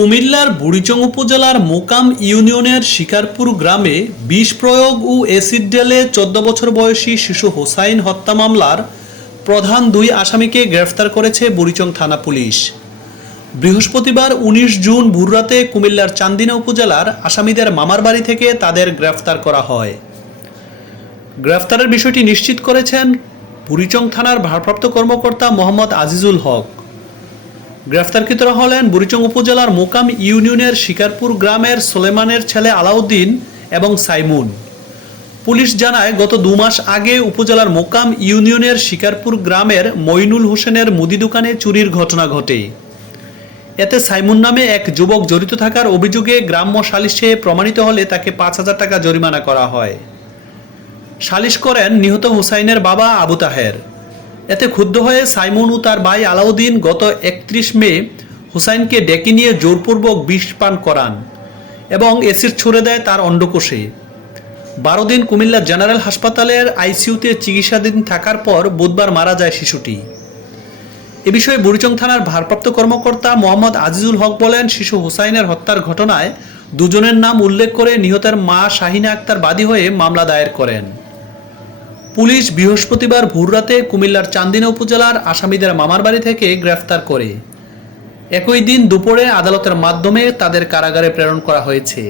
কুমিল্লার বুড়িচং উপজেলার মোকাম ইউনিয়নের শিকারপুর গ্রামে বিষ প্রয়োগ ও অ্যাসিড ঢেলে চোদ্দ বছর বয়সী শিশু হোসাইন হত্যা মামলার প্রধান দুই আসামিকে গ্রেফতার করেছে বুড়িচং থানা পুলিশ। বৃহস্পতিবার উনিশ জুন ভোররাতে কুমিল্লার চান্দিনা উপজেলার আসামিদের মামার বাড়ি থেকে তাদের গ্রেফতার করা হয়। গ্রেফতারের বিষয়টি নিশ্চিত করেছেন বুড়িচং থানার ভারপ্রাপ্ত কর্মকর্তা মোহাম্মদ আজিজুল হক। গ্রেফতারকৃতরা হলেন বুড়িচং উপজেলার মোকাম ইউনিয়নের শিকারপুর গ্রামের সোলেমানের ছেলে আলাউদ্দিন এবং সাইমুন। পুলিশ জানায়, গত দু মাস আগে উপজেলার মোকাম ইউনিয়নের শিকারপুর গ্রামের মইনুল হোসেনের মুদি দোকানে চুরির ঘটনা ঘটে। এতে সাইমুন নামে এক যুবক জড়িত থাকার অভিযোগে গ্রাম্য সালিশে প্রমাণিত হলে তাকে পাঁচ হাজার টাকা জরিমানা করা হয়। সালিশ করেন নিহত হুসাইনের বাবা আবু তাহের। এতে ক্ষুব্ধ হয়ে সাইমুন ও তার ভাই আলাউদ্দিন গত একত্রিশ মে হুসাইনকে ডেকে নিয়ে জোরপূর্বক বিষ পান করান এবং এসিড ছুড়ে দেয় তার অন্ডকোষে। বারো দিন কুমিল্লা জেনারেল হাসপাতালের আইসিইউতে চিকিৎসাধীন থাকার পর বুধবার মারা যায় শিশুটি। এ বিষয়ে বুড়িচং থানার ভারপ্রাপ্ত কর্মকর্তা মোহাম্মদ আজিজুল হক বলেন, শিশু হুসাইনের হত্যার ঘটনায় দুজনের নাম উল্লেখ করে নিহতের মা শাহিনা আক্তার বাদী হয়ে মামলা দায়ের করেন। পুলিশ বৃহস্পতিবার ভোররাতে কুমিল্লার চান্দিনা উপজেলার আসামিদের মামার বাড়ি থেকে গ্রেফতার করে। একই দিন দুপুরে আদালতের মাধ্যমে তাদের কারাগারে প্রেরণ করা হয়েছে।